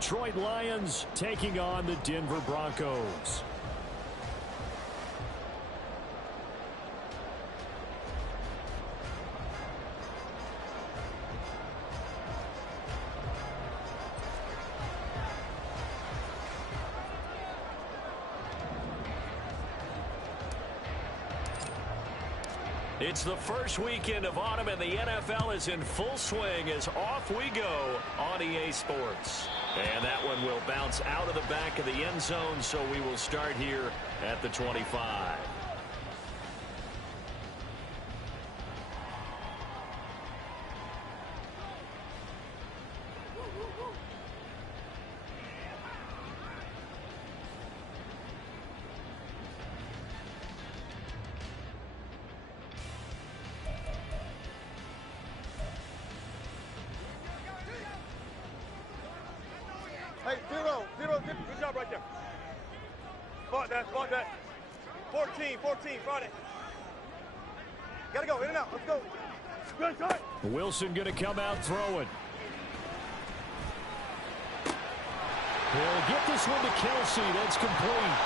Detroit Lions taking on the Denver Broncos. It's the first weekend of autumn, and the NFL is in full swing as off we go on EA Sports. And that one will bounce out of the back of the end zone, so we will start here at the 25. Hey, zero, good job right there. Spot that. 14, Friday. Gotta go, in and out, let's go. Good time. Wilson gonna come out throwing. He'll get this one to Kelsey, that's complete.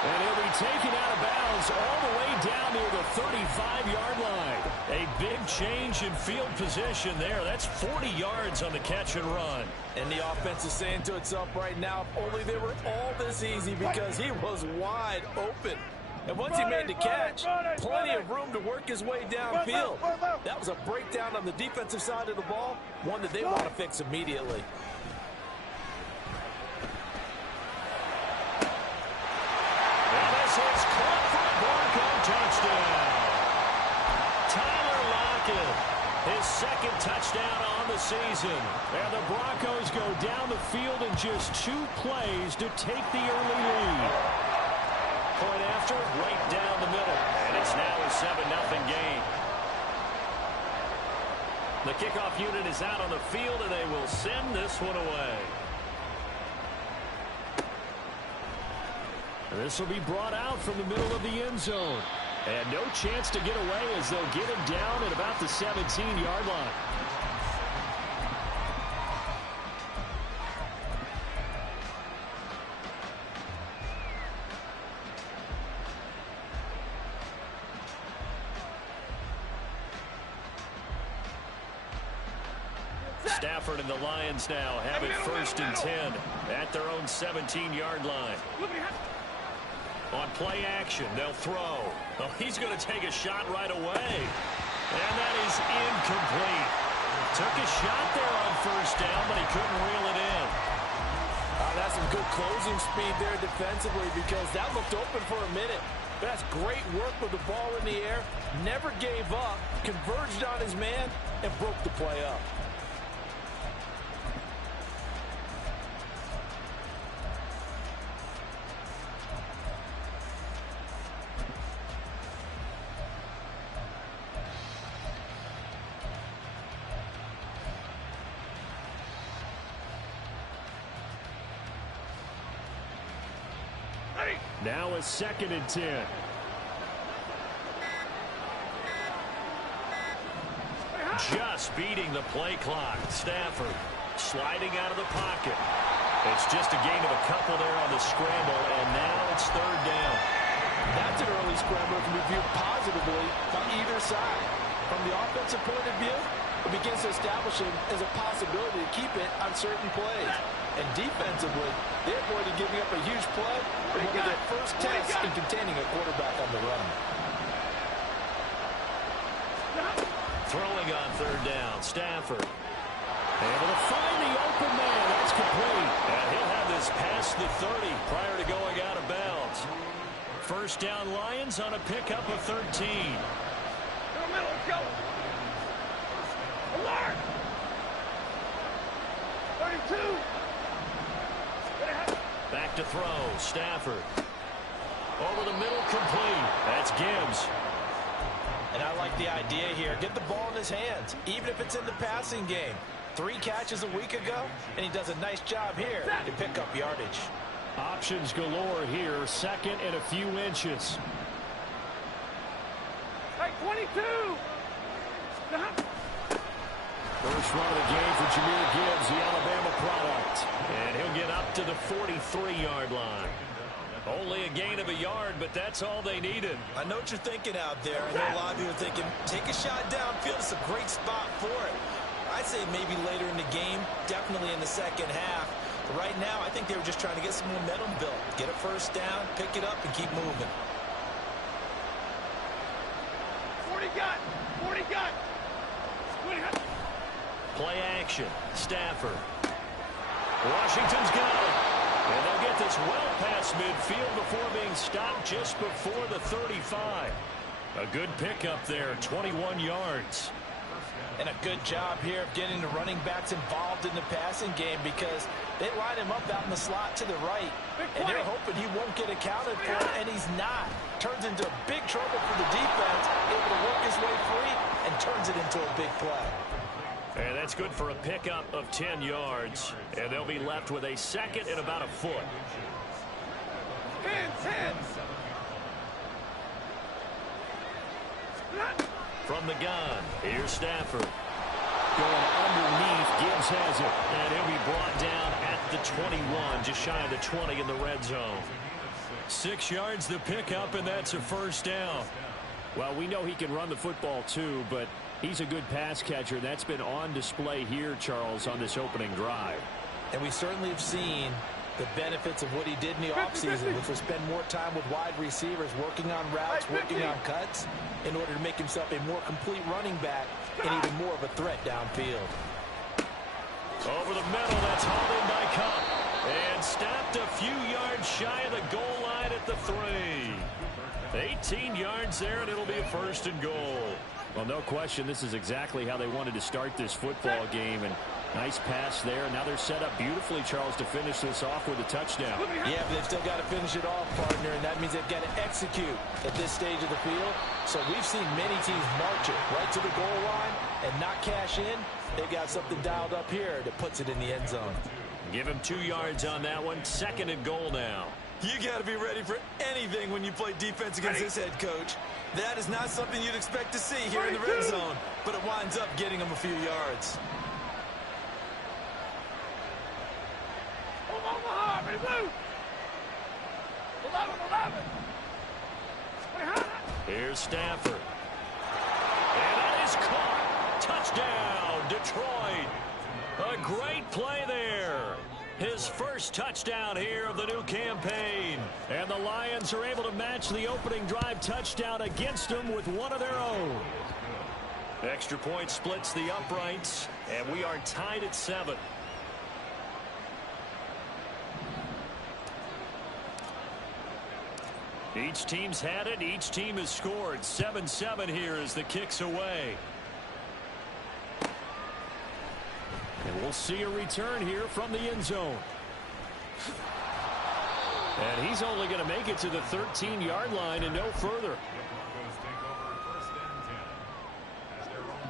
And he'll be taken out of bounds all the way down near the 35-yard line. A big change in field position there. That's 40 yards on the catch and run. And the offense is saying to itself right now, if only they were all this easy, because he was wide open. And once he made the catch, plenty of room to work his way downfield. That was a breakdown on the defensive side of the ball, one that they want to fix immediately. Touchdown. Tyler Lockett, his second touchdown on the season. And the Broncos go down the field in just 2 plays to take the early lead. Point after, right down the middle. And it's now a 7-0 game. The kickoff unit is out on the field, and they will send this one away. This will be brought out from the middle of the end zone. And no chance to get away as they'll get him down at about the 17-yard line. Stafford and the Lions now have it 1st and 10 at their own 17-yard line. On play action, they'll throw. Oh, he's going to take a shot right away. And that is incomplete. Took a shot there on 1st down, but he couldn't reel it in. That's some good closing speed there defensively, because that looked open for a minute. But that's great work with the ball in the air. Never gave up, converged on his man, and broke the play up. Now a 2nd and 10. Just beating the play clock. Stafford sliding out of the pocket. It's just a gain of a couple there on the scramble, and now it's 3rd down. That's an early scramble that can be viewed positively on either side. From the offensive point of view, it begins to establish him as a possibility to keep it on certain plays. And defensively, they avoided giving up a huge play in one of their first tests in containing a quarterback on the run. Throwing on 3rd down, Stafford. Able to find the open man. That's complete. And he'll have this past the 30 prior to going out of bounds. 1st down Lions on a pickup of 13. In the middle, let's go. Alert! 32. Back to throw, Stafford. Over the middle, complete. That's Gibbs. And I like the idea here. Get the ball in his hands, even if it's in the passing game. 3 catches a week ago, and he does a nice job here to pick up yardage. Options galore here. 2nd and a few inches. Hey, 22. First run of the game for Jahmyr Gibbs, the Alabama product. And he'll get up to the 43-yard line. Only a gain of a yard, but that's all they needed. I know what you're thinking out there. I know a lot of you are thinking, take a shot downfield. It's a great spot for it. I'd say maybe later in the game, definitely in the second half. But right now, I think they were just trying to get some momentum built. Get a first down, pick it up, and keep moving. 40 got. 40 got. Play action. Stafford. Washington's got it. And they'll get this well past midfield before being stopped just before the 35. A good pickup there, 21 yards. And a good job here of getting the running backs involved in the passing game because they line him up out in the slot to the right. And they're hoping he won't get accounted for, and he's not. Turns into big trouble for the defense, able to work his way free, and turns it into a big play. And that's good for a pickup of 10 yards. And they'll be left with a second and about a foot. 10. From the gun, here's Stafford. Going underneath, Gibbs has it. And he'll be brought down at the 21, just shy of the 20 in the red zone. 6 yards the pickup, and that's a first down. Well, we know he can run the football too, but he's a good pass catcher. That's been on display here, Charles, on this opening drive. And we certainly have seen the benefits of what he did in the offseason, which was spend more time with wide receivers, working on routes, working on cuts, in order to make himself a more complete running back and even more of a threat downfield. Over the middle, that's hauled in by Cup. And stopped a few yards shy of the goal line at the 3. 18 yards there, and it'll be a first and goal. Well, no question, this is exactly how they wanted to start this football game. And nice pass there. Now they're set up beautifully, Charles, to finish this off with a touchdown. Yeah, but they've still got to finish it off, partner, and that means they've got to execute at this stage of the field. So we've seen many teams march it right to the goal line and not cash in. They've got something dialed up here that puts it in the end zone. Give him 2 yards on that one. Second and goal now. You got to be ready for anything when you play defense against this head coach. That is not something you'd expect to see here in the red zone, but it winds up getting him a few yards. Here's Stafford. And that is caught. Touchdown, Detroit. A great play there. His first touchdown here of the new campaign. And the Lions are able to match the opening drive touchdown against them with one of their own. Extra point splits the uprights, and we are tied at 7. Each team's had it. Each team has scored. 7-7 here as the kick's away. And we'll see a return here from the end zone. And he's only going to make it to the 13-yard line and no further.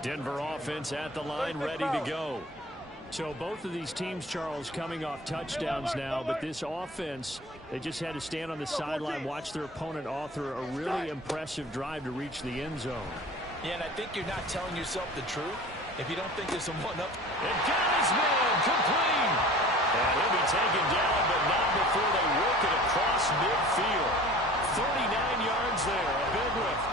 Denver offense at the line, ready to go. So both of these teams, Charles, coming off touchdowns now, but this offense, they just had to stand on the sideline, watch their opponent author a really impressive drive to reach the end zone. Yeah, and I think you're not telling yourself the truth if you don't think there's a one-up. And got his man complete. And he'll be taken down, but not before they work it across midfield. 39 yards there, a big lift.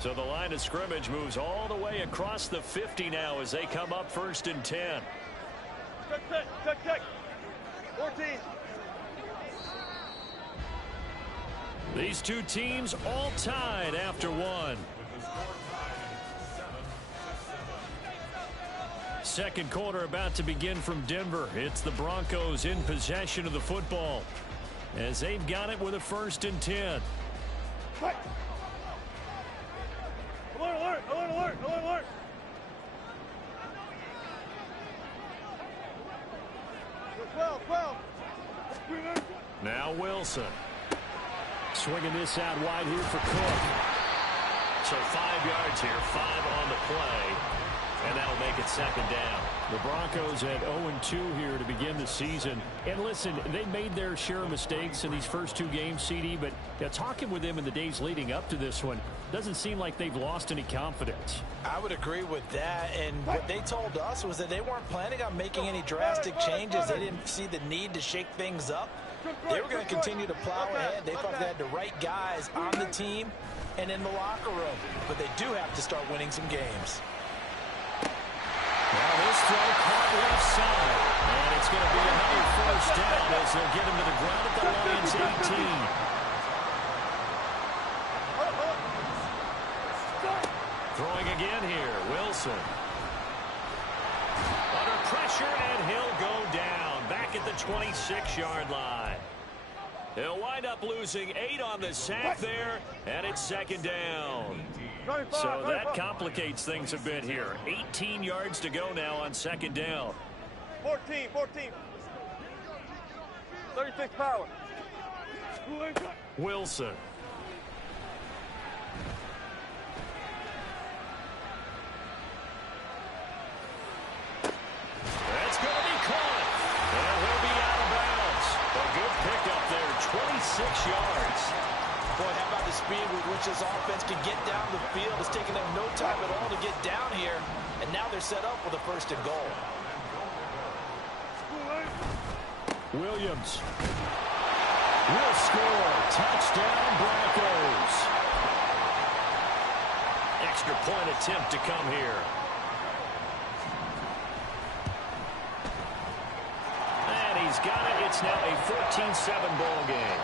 So the line of scrimmage moves all the way across the 50 now as they come up 1st and 10. Check. 14. These two teams all tied after one. Second quarter about to begin from Denver. It's the Broncos in possession of the football as they've got it with a 1st and 10. Right. Alert. Now Wilson. Swinging this out wide here for Cook. So 5 yards here, 5 on the play. And that'll make it second down. The Broncos at 0-2 here to begin the season. And listen, they made their share of mistakes in these first two games, CD, but talking with them in the days leading up to this one, doesn't seem like they've lost any confidence. I would agree with that, and what they told us was that they weren't planning on making any drastic changes. They didn't see the need to shake things up. They were going to continue to plow ahead. They thought they had the right guys on the team and in the locker room, but they do have to start winning some games. Now this throw caught left side, and it's going to be another first down as they'll get him to the ground at the Lions 18. Throwing again here, Wilson. Under pressure, and he'll go down back at the 26-yard line. He'll wind up losing 8 on the sack there, and it's second down. So that complicates things a bit here. 18 yards to go now on second down. 14. 36 power. Wilson. That's going to be caught. And he'll be out of bounds. A good pickup there, 26 yards. Boy, how about the speed with which this offense can get down the field? It's taken them no time at all to get down here, and now they're set up with a first and goal. Williams will score. Touchdown, Broncos. Extra point attempt to come here. And he's got it. It's now a 14-7 ball game.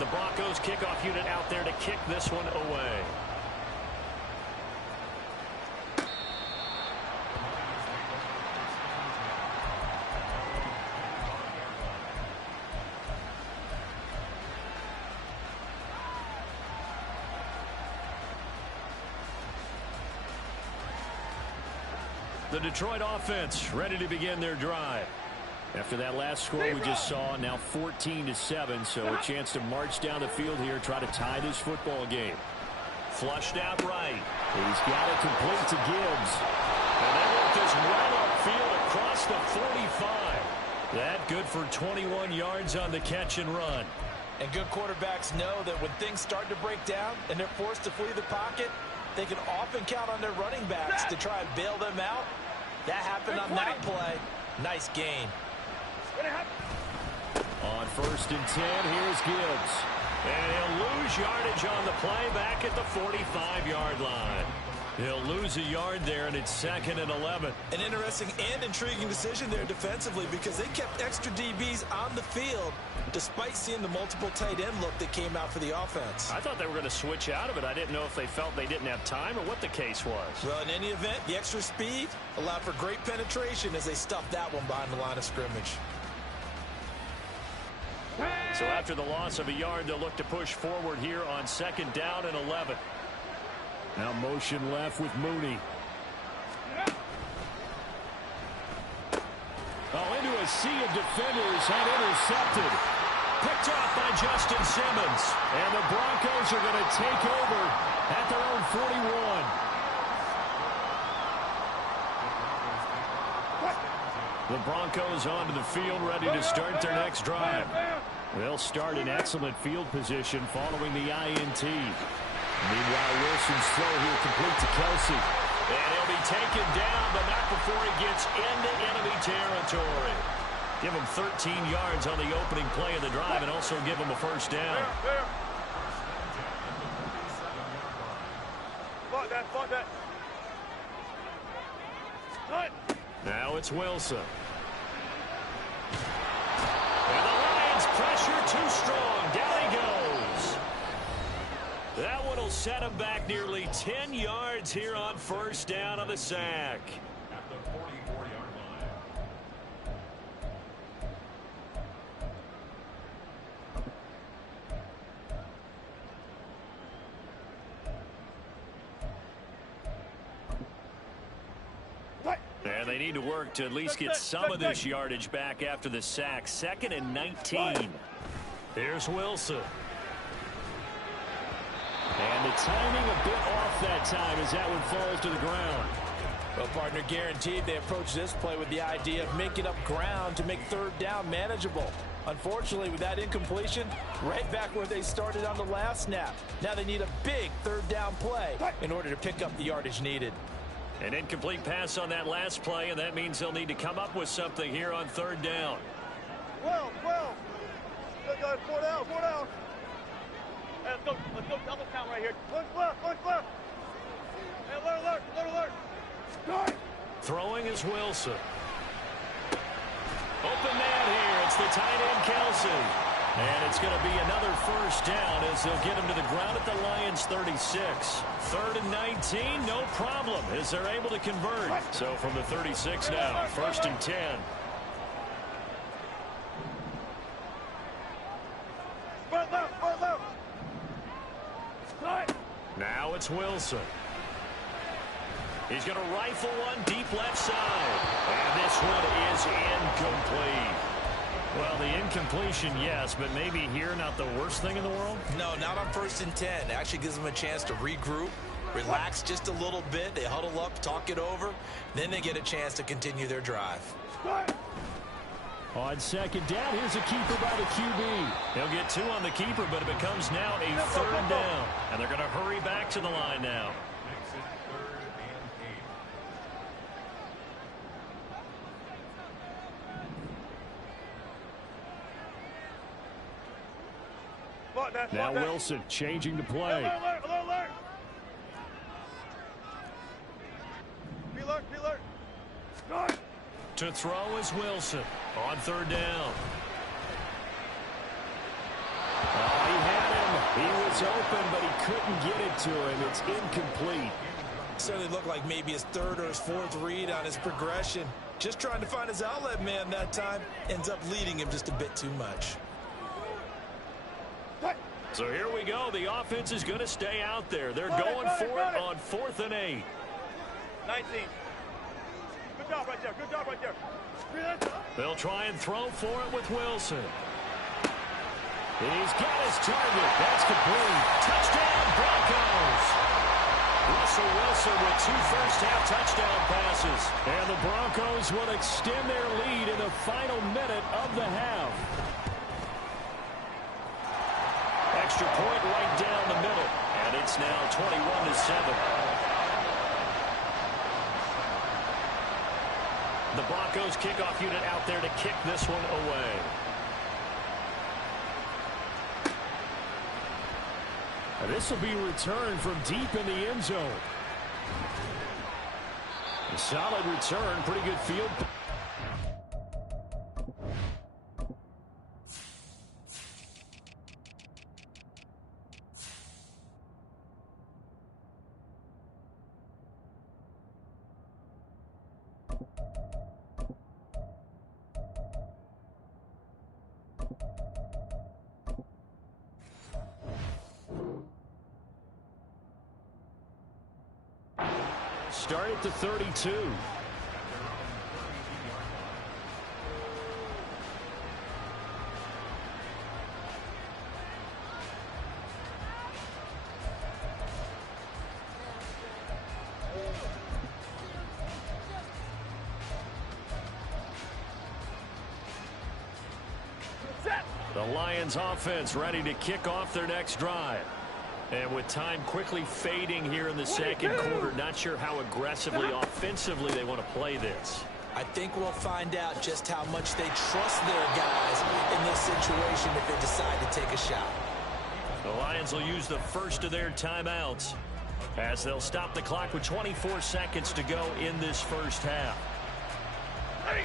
The Broncos kickoff unit out there to kick this one away. The Detroit offense ready to begin their drive. After that last score we just saw, now 14-7, so a chance to march down the field here, try to tie this football game. Flushed out right. He's got it complete to Gibbs. And they work this well upfield across the 45. That good for 21 yards on the catch and run. And good quarterbacks know that when things start to break down and they're forced to flee the pocket, they can often count on their running backs to try and bail them out. That happened on that play. Nice gain. On first and 10, here's Gibbs. And he'll lose yardage on the play back at the 45-yard line. He'll lose a yard there, and it's second and 11. An interesting and intriguing decision there defensively because they kept extra DBs on the field despite seeing the multiple tight end look that came out for the offense. I thought they were going to switch out of it. I didn't know if they felt they didn't have time or what the case was. Well, in any event, the extra speed allowed for great penetration as they stuffed that one behind the line of scrimmage. So after the loss of a yard, they'll look to push forward here on second down and 11. Now motion left with Mooney. Oh, into a sea of defenders and intercepted. Picked off by Justin Simmons. And the Broncos are going to take over at their own 41. The Broncos onto the field ready to start their next drive. They'll start in excellent field position following the INT. Meanwhile, Wilson's throw here complete to Kelsey. And he'll be taken down, but not before he gets into enemy territory. Give him 13 yards on the opening play of the drive and also give him a first down. Fuck that. Now it's Wilson. And the Lions pressure too strong. Down he goes. That one will set him back nearly 10 yards here on first down on the sack. At the 44-yard line. And they need to work to at least get some of this yardage back after the sack. Second and 19. Here's Wilson. And the timing a bit off that time as that one falls to the ground. Well, partner, guaranteed they approach this play with the idea of making up ground to make third down manageable. Unfortunately, with that incompletion, right back where they started on the last snap. Now they need a big third down play in order to pick up the yardage needed. An incomplete pass on that last play, and that means they'll need to come up with something here on third down. 12. Good, 4 down. Hey, let's go double count right here. Punch left. Hey, alert. Throwing is Wilson. Open man here. It's the tight end, Kelsey. And it's going to be another first down as they'll get him to the ground at the Lions 36. 3rd and 19, no problem as they're able to convert. So from the 36 now, 1st and 10. Now it's Wilson. He's going to rifle one deep left side. And this one is incomplete. Well, the incompletion, yes, but maybe here not the worst thing in the world? No, not on 1st and 10. It actually gives them a chance to regroup, relax just a little bit. They huddle up, talk it over. Then they get a chance to continue their drive. On 2nd down, here's a keeper by the QB. He'll get 2 on the keeper, but it becomes now a 3rd down. And they're going to hurry back to the line now. Now Wilson changing to play. Alert. Be alert. To throw is Wilson on 3rd down. Oh, he had him. He was open, but he couldn't get it to him. It's incomplete. Certainly looked like maybe his 3rd or his 4th read on his progression. Just trying to find his outlet man that time. Ends up leading him just a bit too much. So here we go. The offense is going to stay out there. They're going for it on 4th and 8. 19. Good job right there. They'll try and throw for it with Wilson. He's got his target. That's complete. Touchdown, Broncos. Russell Wilson with 2 first-half touchdown passes. And the Broncos will extend their lead in the final minute of the half. Extra point right down the middle. And it's now 21-7. The Broncos kickoff unit out there to kick this one away. And this will be returned from deep in the end zone. A solid return, pretty good field. Start at the 32. The Lions offense ready to kick off their next drive. And with time quickly fading here in the 2nd quarter, not sure how aggressively, offensively they want to play this. I think we'll find out just how much they trust their guys in this situation if they decide to take a shot. The Lions will use the first of their timeouts as they'll stop the clock with 24 seconds to go in this first half. Ready.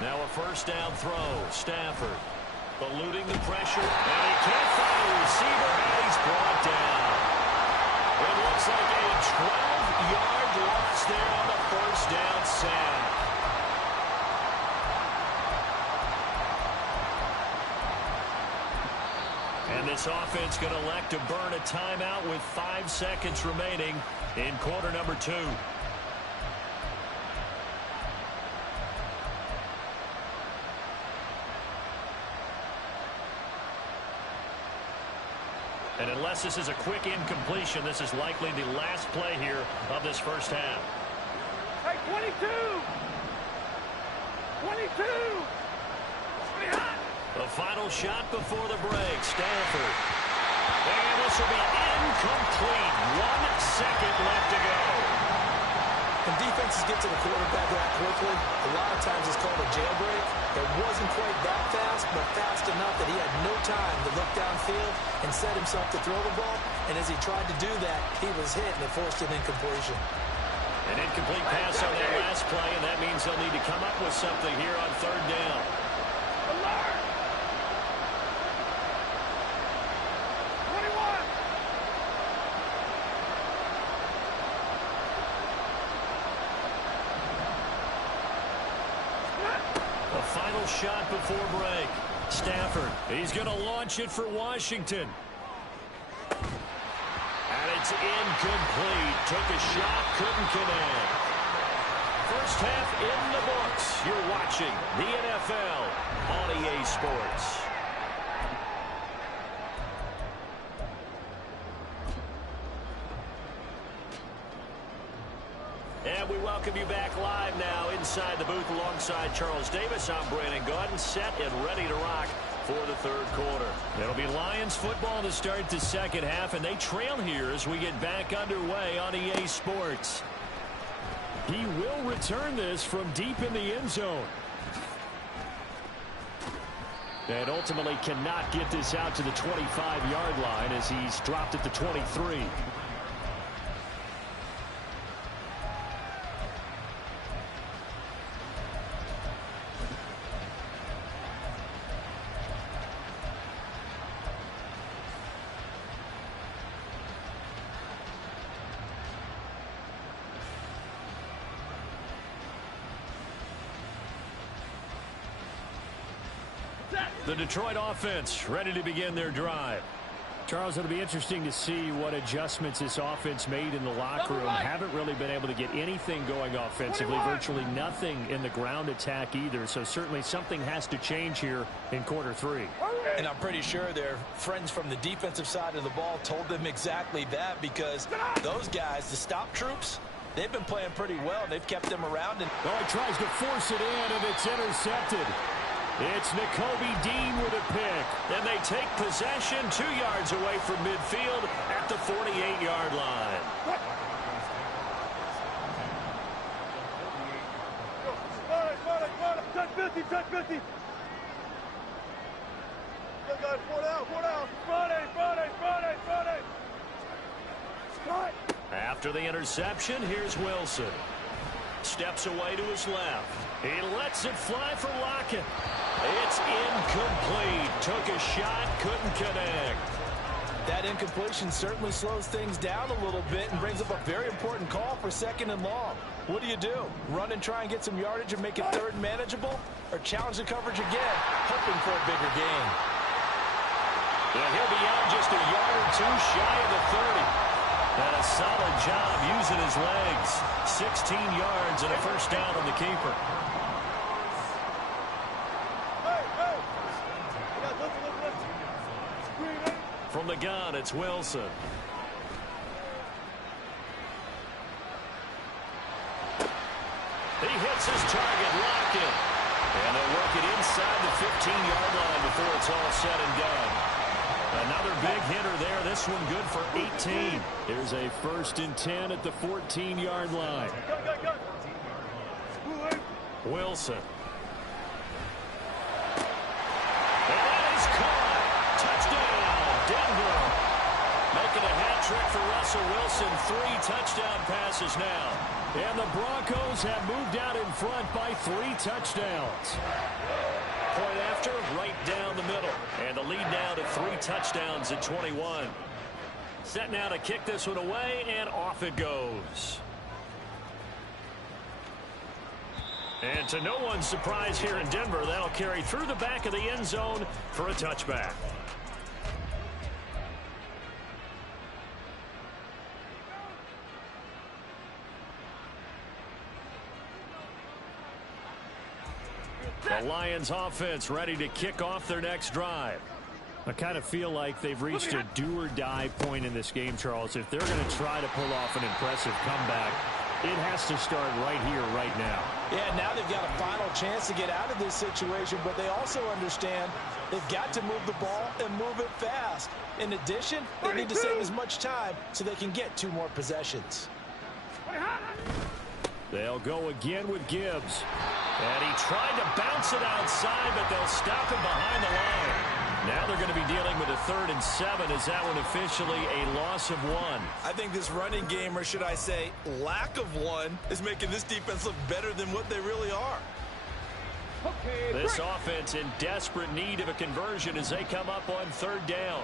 Now a first down throw. Stafford eluding the pressure, and he can't find a receiver, and he's brought down. It looks like a 12-yard loss there on the first down sack. And this offense going to elect to burn a timeout with 5 seconds remaining in quarter number 2. And unless this is a quick incompletion, this is likely the last play here of this first half. Hey, 22! 22! The final shot before the break. Stafford. And this will be incomplete. 1 second left to go. When defenses get to the quarterback that quickly, a lot of times it's called a jailbreak. It wasn't quite that fast, but fast enough that he had no time to look downfield and set himself to throw the ball. And as he tried to do that, he was hit and it forced an incompletion. An incomplete pass on that last play, and that means they'll need to come up with something here on third down. Alert! 21! The final shot before break. Stafford, he's going to launch it for Washington. And it's incomplete. Took a shot, couldn't connect. First half in the books. You're watching the NFL on EA Sports. And we welcome you back live now inside the booth alongside Charles Davis. I'm Brandon Gaudin, set and ready to rock for the third quarter. It'll be Lions football to start the second half, and they trail here as we get back underway on EA Sports. He will return this from deep in the end zone. And ultimately cannot get this out to the 25-yard line as he's dropped at the 23. The Detroit offense ready to begin their drive. Charles, it'll be interesting to see what adjustments this offense made in the locker room. Haven't really been able to get anything going offensively. Virtually nothing in the ground attack either. So certainly something has to change here in quarter three. And I'm pretty sure their friends from the defensive side of the ball told them exactly that, because those guys, the stop troops, they've been playing pretty well. They've kept them around. And he tries to force it in, and it's intercepted. It's Nakobe Dean with a pick. And they take possession 2 yards away from midfield at the 48-yard line. Touch 50, touch 50. Good guys, 4 down, 4 down. Friday. Strike. After the interception, here's Wilson. Steps away to his left. He lets it fly for Lockett. It's incomplete. Took a shot, couldn't connect. That incompletion certainly slows things down a little bit and brings up a very important call for second and long. What do? Run and try and get some yardage and make it third and manageable? Or challenge the coverage again, hoping for a bigger gain? Yeah, he'll be out just a yard or two shy of the 30. And a solid job using his legs. 16 yards and a first down on the keeper. From the gun, it's Wilson. He hits his target, Lockett. And they'll work it inside the 15-yard line before it's all said and done. Another big hitter there. This one good for 18. Here's a 1st and 10 at the 14-yard line. Wilson. And that is caught. Touchdown, Denver. Making a hat trick for Russell Wilson. 3 touchdown passes now. And the Broncos have moved out in front by 3 touchdowns. Point after, right down the middle. And the lead now to 3 touchdowns at 21. Set now to kick this one away, and off it goes. And to no one's surprise here in Denver, that'll carry through the back of the end zone for a touchback. The Lions offense ready to kick off their next drive. I kind of feel like they've reached a do-or-die point in this game, Charles. If they're going to try to pull off an impressive comeback, it has to start right here, right now. Yeah, now they've got a final chance to get out of this situation, but they also understand they've got to move the ball and move it fast. In addition, they need to save as much time so they can get 2 more possessions. They'll go again with Gibbs. And he tried to bounce it outside, but they'll stop him behind the line. Now they're going to be dealing with a 3rd and 7. Is that one officially a loss of 1? I think this running game, or should I say lack of one, is making this defense look better than what they really are. This offense in desperate need of a conversion as they come up on 3rd down.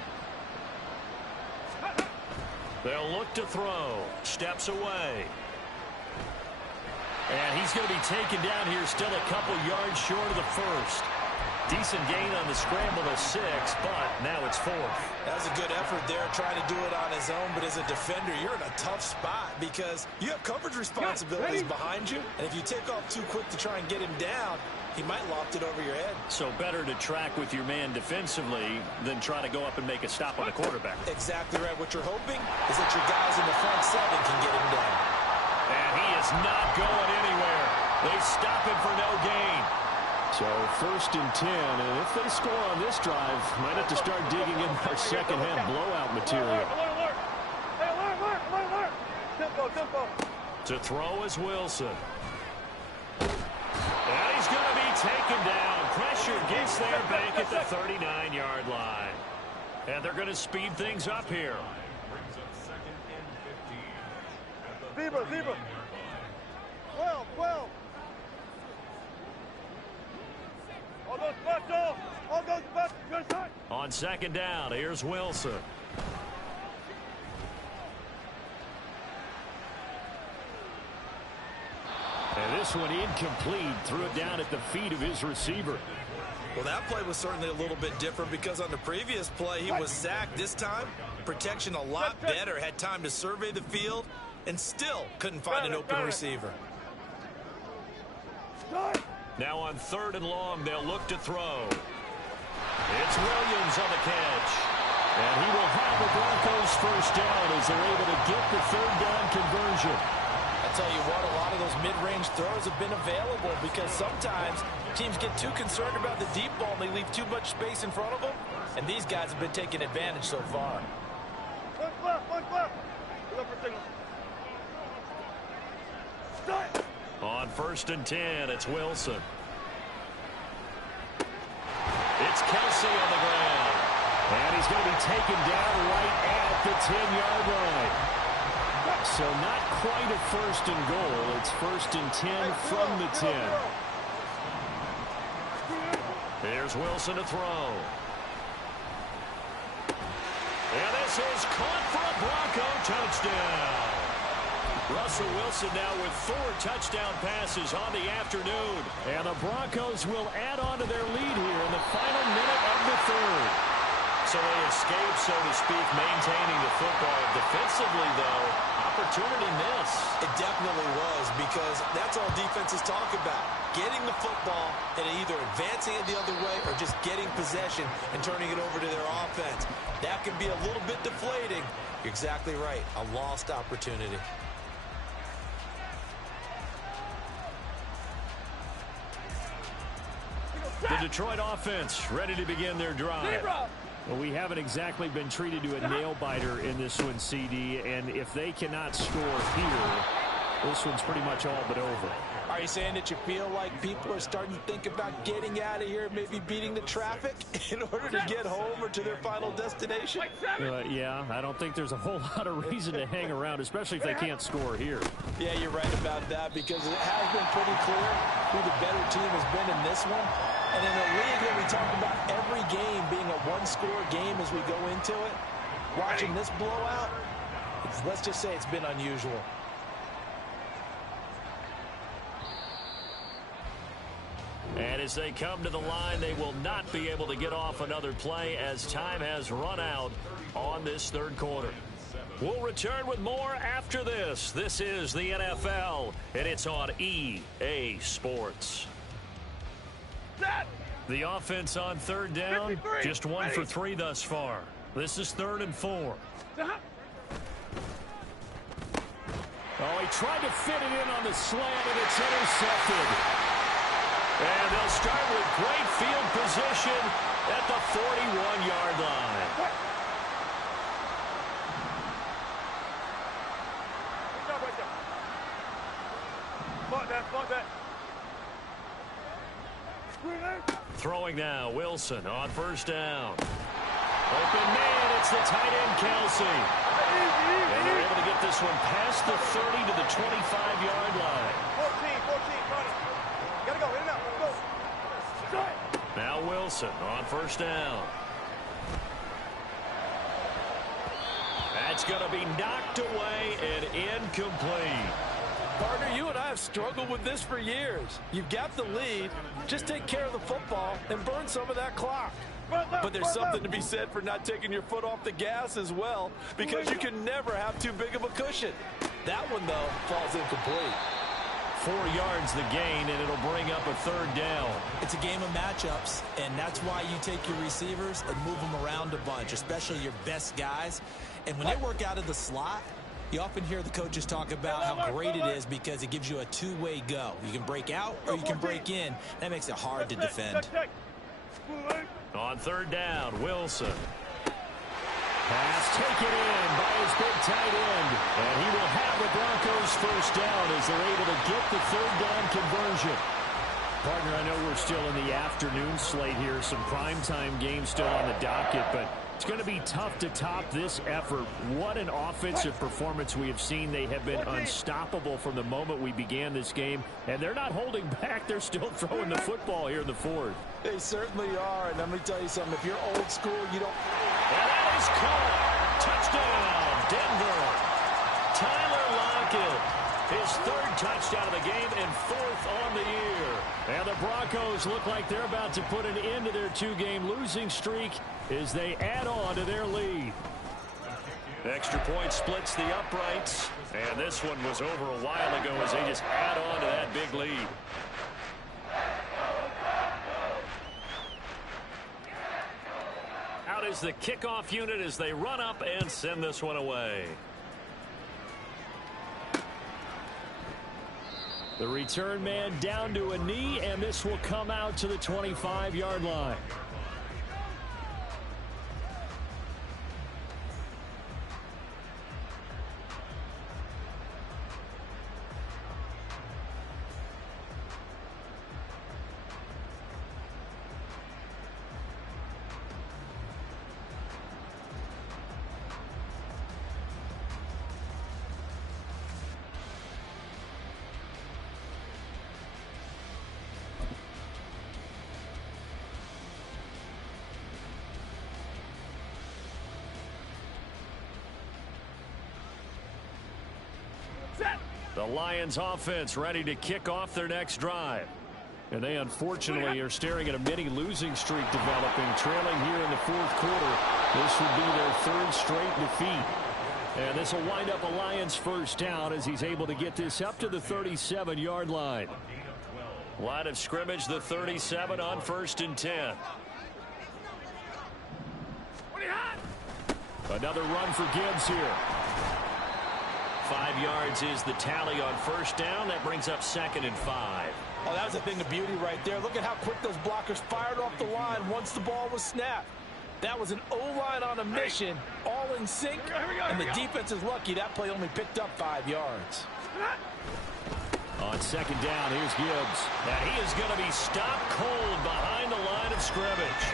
They'll look to throw. Steps away. And he's going to be taken down here, still a couple yards short of the first. Decent gain on the scramble of 6, but now it's 4th. That's a good effort there, trying to do it on his own, but as a defender, you're in a tough spot because you have coverage responsibilities behind you, and if you take off too quick to try and get him down, he might loft it over your head. So better to track with your man defensively than try to go up and make a stop on the quarterback. Exactly right. What you're hoping is that your guys in the front 7 can get him down. And he is not going anywhere. They stop him for no gain. So 1st and 10, and if they score on this drive, might have to start digging in our second-half blowout material. To throw is Wilson. And he's going to be taken down. Pressure gets there back at the 39-yard line. And they're going to speed things up here. Zebra. 12. All those butts, good side. On 2nd down, here's Wilson. And this one incomplete. Threw it down at the feet of his receiver. Well, that play was certainly a little bit different because on the previous play, he was sacked. This time, protection a lot better. Had time to survey the field and still couldn't find an open receiver. Now on 3rd and long, they'll look to throw. It's Williams on the catch. And he will have the Broncos first down as they're able to get the 3rd down conversion. I tell you what, a lot of those mid-range throws have been available because sometimes teams get too concerned about the deep ball and they leave too much space in front of them. And these guys have been taking advantage so far. One left. On 1st and 10, it's Wilson. It's Kelsey on the ground. And he's going to be taken down right at the 10-yard line. So not quite a 1st and goal. It's 1st and 10 from the 10. Here's Wilson to throw. And this is caught for a Bronco touchdown. Russell Wilson now with 4 touchdown passes on the afternoon. And the Broncos will add on to their lead here in the final minute of the 3rd. So they escape, so to speak, maintaining the football. Defensively, though, opportunity miss. It definitely was because that's all defenses talk about. Getting the football and either advancing it the other way or just getting possession and turning it over to their offense. That can be a little bit deflating. You're exactly right. A lost opportunity. The Detroit offense ready to begin their drive. Well, we haven't exactly been treated to a nail-biter in this one, CD, and if they cannot score here, this one's pretty much all but over. Are you saying that you feel like people are starting to think about getting out of here, maybe beating the traffic in order to get home or to their final destination? Yeah, I don't think there's a whole lot of reason to hang around, especially if they can't score here. Yeah, you're right about that because it has been pretty clear who the better team has been in this one. And in a league that we talk about every game being a one-score game as we go into it, watching this blowout, let's just say it's been unusual. And as they come to the line, they will not be able to get off another play as time has run out on this 3rd quarter. We'll return with more after this. This is the NFL, and it's on EA Sports. The offense on third down, 53. just 1 for Ready. 3 thus far. This is 3rd and 4. Oh, he tried to fit it in on the slant, and it's intercepted. And they'll start with great field position at the 41-yard line. Good job right there. Spot that. Throwing now, Wilson on first down. Open man, it's the tight end, Kelsey. And they're able to get this one past the 30 to the 25-yard line. 14, got it. Gotta go, in and out, let's go. Now Wilson on first down. That's going to be knocked away and incomplete. Partner, you and I have struggled with this for years. You've got the lead. Just take care of the football and burn some of that clock. But there's something to be said for not taking your foot off the gas as well, because you can never have too big of a cushion. That one, though, falls incomplete. 4 yards the gain, and it'll bring up a 3rd down. It's a game of matchups, and that's why you take your receivers and move them around a bunch, especially your best guys. And when they work out of the slot, you often hear the coaches talk about how great it is because it gives you a two-way go. You can break out or you can break in. That makes it hard to defend. On 3rd down, Wilson. Pass taken in by his big tight end. And he will have the Broncos first down as they're able to get the 3rd down conversion. Partner, I know we're still in the afternoon slate here. Some primetime games still on the docket, but it's going to be tough to top this effort. What an offensive performance we have seen. They have been unstoppable from the moment we began this game, and they're not holding back. They're still throwing the football here in the 4th. They certainly are, and let me tell you something. If you're old school, you don't... And that is caught. Touchdown, Denver. Tyler Lockett. His 3rd touchdown of the game and 4th on the year. And the Broncos look like they're about to put an end to their 2-game losing streak as they add on to their lead. Extra point splits the uprights. And this one was over a while ago as they just add on to that big lead. Out is the kickoff unit as they run up and send this one away. The return man down to a knee, and this will come out to the 25-yard line. The Lions offense ready to kick off their next drive. And they unfortunately are staring at a mini losing streak developing, trailing here in the 4th quarter. This would be their 3rd straight defeat. And this will wind up a Lions first down as he's able to get this up to the 37-yard line. Line of scrimmage, the 37 on 1st and 10. Another run for Gibbs here. 5 yards is the tally on first down. That brings up 2nd and 5. Oh, that was a thing of beauty right there. Look at how quick those blockers fired off the line once the ball was snapped. That was an O-line on a mission, all in sync, and the defense is lucky that play only picked up 5 yards. On 2nd down, here's Gibbs. And he is going to be stopped cold behind the line of scrimmage.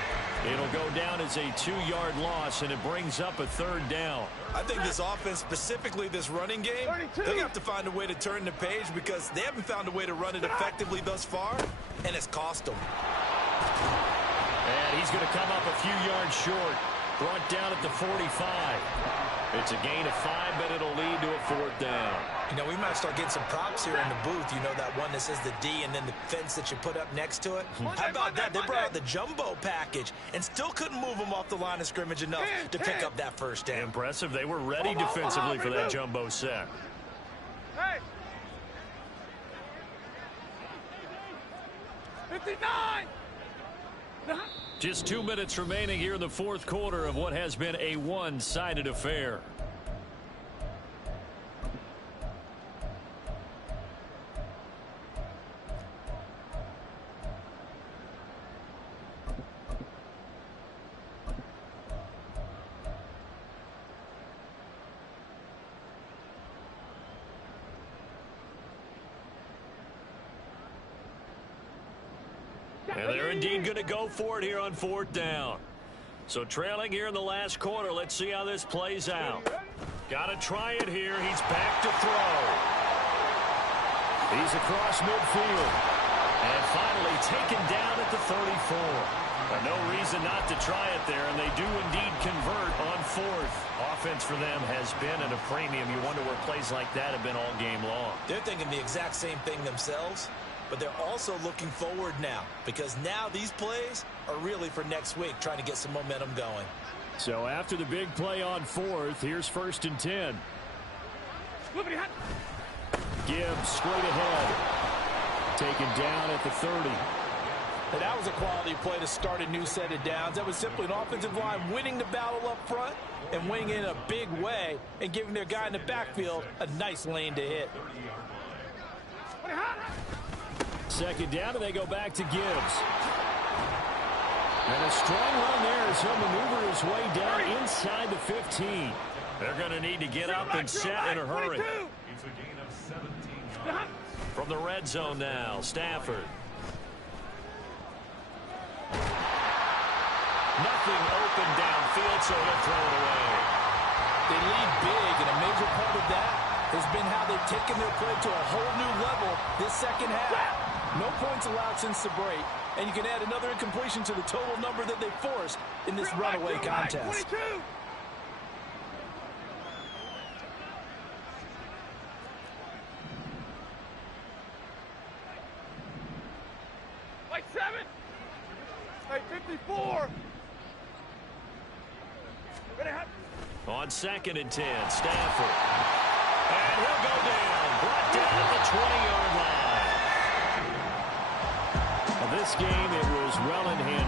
It'll go down as a 2-yard loss, and it brings up a 3rd down. I think this offense, specifically this running game, they're going to have to find a way to turn the page because they haven't found a way to run it effectively thus far, and it's cost them. And he's going to come up a few yards short. Brought down at the 45. It's a gain of 5, but it'll lead to a 4th down. You know, we might start getting some props here in the booth. You know, that one that says the D and then the fence that you put up next to it? How about that? They brought out the jumbo package and still couldn't move them off the line of scrimmage enough to pick up that first down. Impressive. They were ready defensively for that jumbo set. Hey! 59! Just 2 minutes remaining here in the fourth quarter of what has been a one-sided affair. And they're indeed going to go for it here on fourth down. So trailing here in the last quarter. Let's see how this plays out. Got to try it here. He's back to throw. He's across midfield. And finally taken down at the 34. But no reason not to try it there, and they do indeed convert on fourth. Offense for them has been at a premium. You wonder where plays like that have been all game long. They're thinking the exact same thing themselves, but they're also looking forward now, because now these plays are really for next week, trying to get some momentum going. So after the big play on fourth, here's 1st and 10. Gibbs straight ahead. Taken down at the 30. And that was a quality play to start a new set of downs. That was simply an offensive line winning the battle up front and winning in a big way and giving their guy in the backfield a nice lane to hit. 2nd down, and they go back to Gibbs. And a strong run there as he'll maneuver his way down inside the 15. They're going to need to get up and set in a hurry. From the red zone now, Stafford. Nothing open downfield, so he'll throw it away. They lead big, and a major part of that has been how they've taken their play to a whole new level this second half. No points allowed since the break, and you can add another incompletion to the total number that they forced in this runaway contest. Like 7. Hey, 54. On 2nd and 10, Stafford. And he'll go down. Brought down at the 20-yard line. This game, it was well in hand.